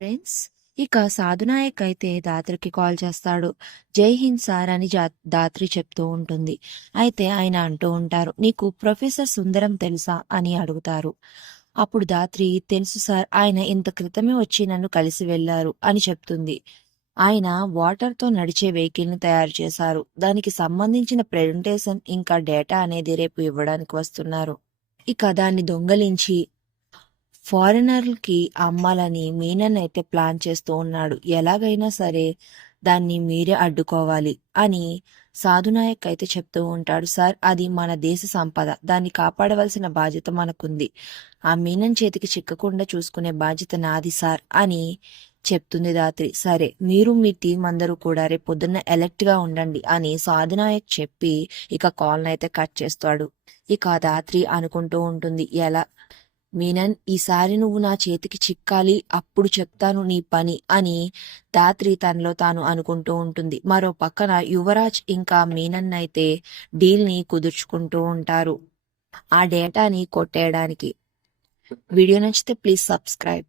Friends ఇక సాధునాయక్ అయితే దాత్రికి call చేస్తాడు. జై హింద్ సార్ అని జా దాత్రి చెప్తూ ఉంటుంది. అయితే ఆయన అంటూ ఉంటారు నీకు ప్రొఫెసర్ సుందరం తెలుసా అని అడుగుతారు. అప్పుడు దాత్రి తెలుసు సార్ ఆయన ఇంత క్రితమే వచ్చి నన్ను కలిసి వెళ్ళారు అని చెప్తుంది. ఆయన వాటర్తో నడిచే వెహికల్ని తయారు చేశారు. దానికి సంబంధించిన ప్రెజెంటేషన్ ఇంకా డేటా అనేది రేపు ఇవ్వడానికి వస్తున్నారు. ఇక దాన్ని దొంగలించి ఫారినర్కి అమ్మాలని మీనన్ అయితే ప్లాన్ చేస్తూ ఉన్నాడు. ఎలాగైనా సరే దాన్ని మీరే అడ్డుకోవాలి అని సాధునాయక్ అయితే చెప్తూ ఉంటాడు. సార్ అది మన దేశ సంపద. దాన్ని కాపాడవలసిన బాధ్యత మనకుంది. ఆ మీనన్ చేతికి చిక్కకుండా చూసుకునే బాధ్యత నాది సార్ అని చెప్తుంది దాత్రి సరే మీరు మీ టీం అందరూ కూడా రేపు పొద్దున్న ఎలర్ట్గా ఉండండి అని సాధునాయక్ చెప్పి ఇక కాల్ అయితే కట్ చేస్తాడు. ఇక దాత్రి అనుకుంటూ ఉంటుంది. ఎలా మీనన్ ఈసారి నువ్వు నా చేతికి చిక్కాలి అప్పుడు చెప్తాను నీ పని అని దాత్రి తనలో తాను అనుకుంటూ ఉంటుంది. మరో పక్కన యువరాజ్ ఇంకా మీనన్ అయితే డీల్ని కుదుర్చుకుంటూ ఉంటారు. ఆ డేటాని కొట్టేయడానికి. వీడియో నచ్చితే ప్లీజ్ సబ్స్క్రైబ్.